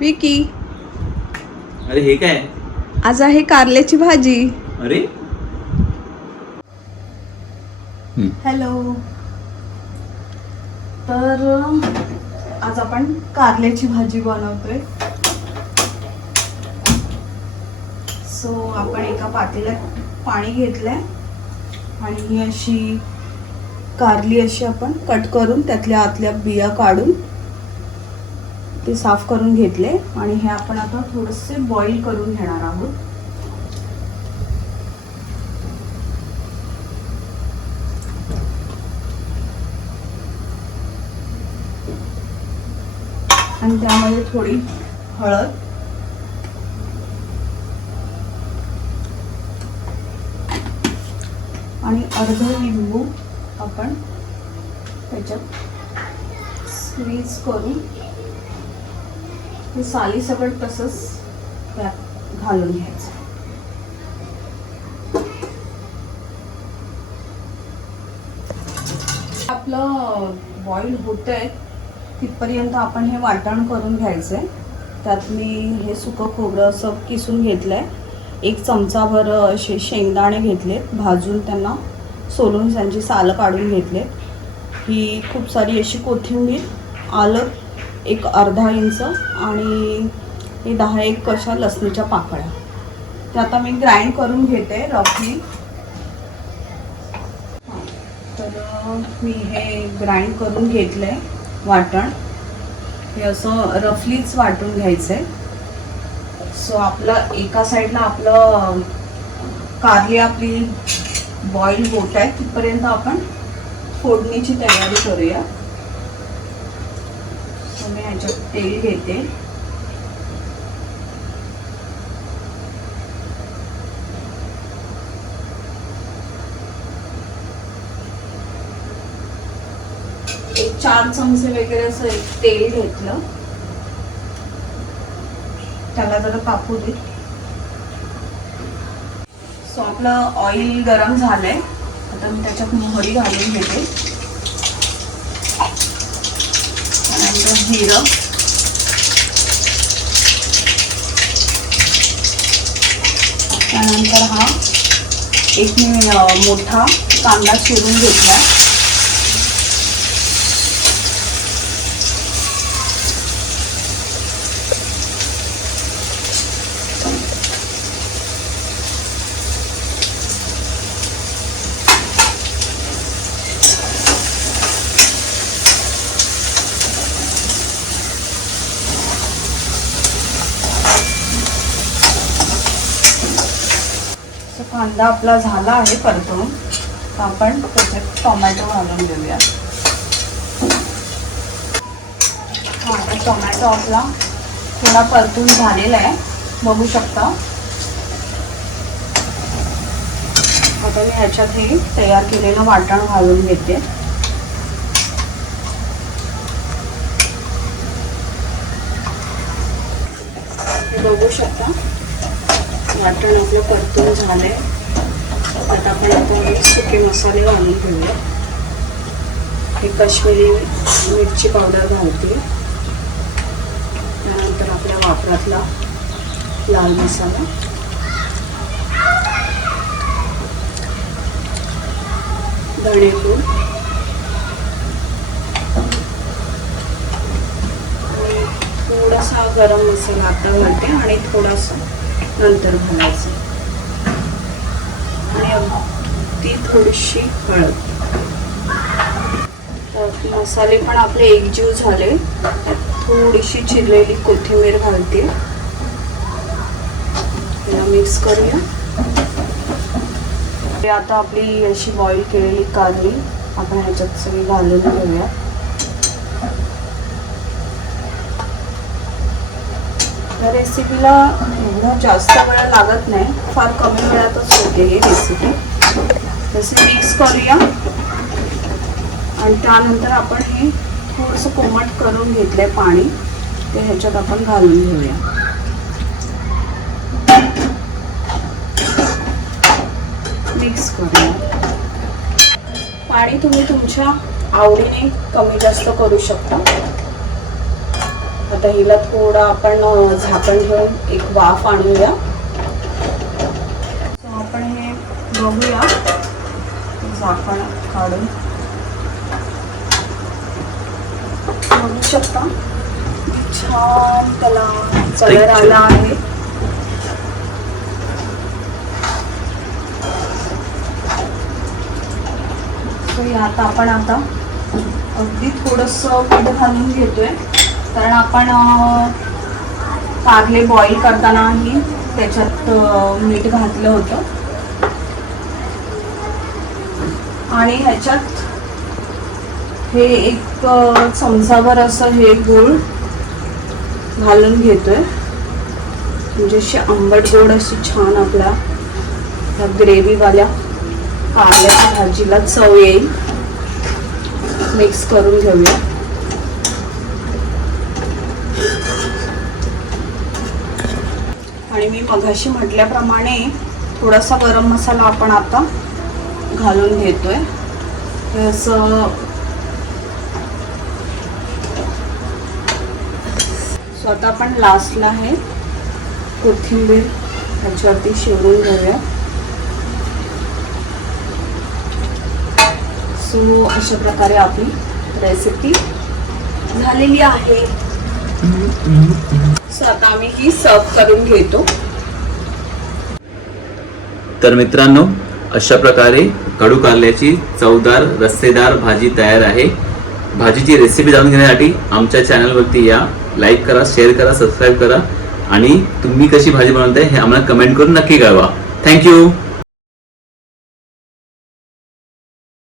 विकी, अरे हे काय? आज आहे कारल्याची भाजी. अरे हॅलो. तर आज आपण कारल्याची भाजी बनवतोय. सो आपण एका पातेल्यात पाणी घेतलंय आणि ही अशी कारली अशी आपण कट करून त्यातल्या आतल्या बिया काढून ते साफ करून घेतले आणि हे आपण आता थोडेसे बॉईल करून घेणार आहोत. आणि त्यामध्ये थोडी हळद, आणि अर्धा लिंबू आपण त्याच्यात स्क्वीज करून हे साली सगळं तसंच त्यात घालून घ्यायचं. आपलं बॉईल होतंय तिथपर्यंत आपण हे वाटण करून घ्यायचंय. त्यात मी हे सुकं खोबरं असं किसून घेतलंय. 1 चमचाभर असे शेंगदाणे घेतले, भाजून त्यांना सोलून त्यांची सालं काढून घेतले. ही खूप सारी अशी कोथिंबीर, आलं 1 अर्धा इंच आणि हे 10-1 कशा लसणीच्या पाकळ्या. ते आता मी ग्राइंड करून घेते रफली. तर मी हे ग्राइंड करून घेतलंय वाटण. हे असं रफलीच वाटून घ्यायचंय. सो आपलं एका साईडला आपलं कारली आपली बॉईल होत आहे तिथपर्यंत आपण फोडणीची तयारी करूया. सो मी ह्याच्यात तेल घेते. एक 4 चमचे वगैरे असं एक तेल घेतलं. त्याला जरा तापू दे. सो आपलं ऑइल गरम झालंय. आता मी त्याच्यात मोहरी घालून घेते. त्यानंतर जिरं, त्यानंतर हा एक मी मोठा कांदा चिरून घेतला. कांदा आपला झाला आहे परतून. तर आपण त्याच्यात टोमॅटो घालून देऊया. आता टोमॅटो आपला थोडा परतून झालेला आहे, बघू शकता. आता मी ह्याच्यात हे तयार केलेलं वाटण घालून घेते. बघू शकता वाटण आपलं परतून झालंय. आता आपण सुके मसाले घालून घेऊया. हे काश्मीरी मिरची पावडर घालते. त्यानंतर आपल्या वापरातला लाल मसाला, धणेपूड आणि थोडासा गरम मसाला आता घालते आणि थोडासा नंतर घालायचं. आणि अगदी थोडीशी हळद. तर मसाले पण आपले एकजीव झाले. थोडीशी चिरलेली कोथिंबीर घालते. त्याला मिक्स करूया. आता आपली अशी बॉईल केलेली कारली आपण ह्याच्यात सगळी घालून घेऊया. या रेसिपीला एवढा जास्त वेळ लागत नाही, फार कमी वेळातच होते ही रेसिपी. तसे मिक्स करूया आणि त्यानंतर आपण हे थोडंसं कोमट करून घेतलंय पाणी, ते ह्याच्यात आपण घालून घेऊया. मिक्स करूया. पाणी तुम्ही तुमच्या आवडीने कमी जास्त करू शकता. आता हिला थोडं आपण झाकण ठेवून एक वाफ आणूया. तर आपण हे बघूया झाकण काढून. बघू शकता छान त्याला कलर आला आहे. यात आपण आता अगदी थोडंसं मीठ घालून घेतोय, कारण आपण कारले बॉईल करतानाही त्याच्यात मीठ घातलं होतं. आणि ह्याच्यात हे एक चमचाभर असं हे गूळ घालून घेतोय, म्हणजे अशी आंबट गोड अशी छान आपल्या ग्रेव्हीवाल्या कारल्याच्या भाजीला चव येईल. मिक्स करून घेऊया. आणि मी मगाशी म्हटल्याप्रमाणे थोडासा गरम मसाला आपण आता घालून घेतोय. हे असं स्वतः आपण लास्टला हे कोथिंबीर ह्याच्यावरती शिवरून घेऊया. सो अशा प्रकारे आपली रेसिपी झालेली आहे. सो आता आम्ही ही सर्व करून घेतो. तर मित्रांनो, अशा प्रकारे कडू कारल्याची चवदार रस्सेदार भाजी तयार आहे. भाजीची रेसिपी जाणून घेण्यासाठी आमच्या चॅनलवरती या. लाईक करा, शेअर करा, सबस्क्राईब करा आणि तुम्ही कशी भाजी बनवताय हे आम्हाला कमेंट करून नक्की कळवा. थँक्यू.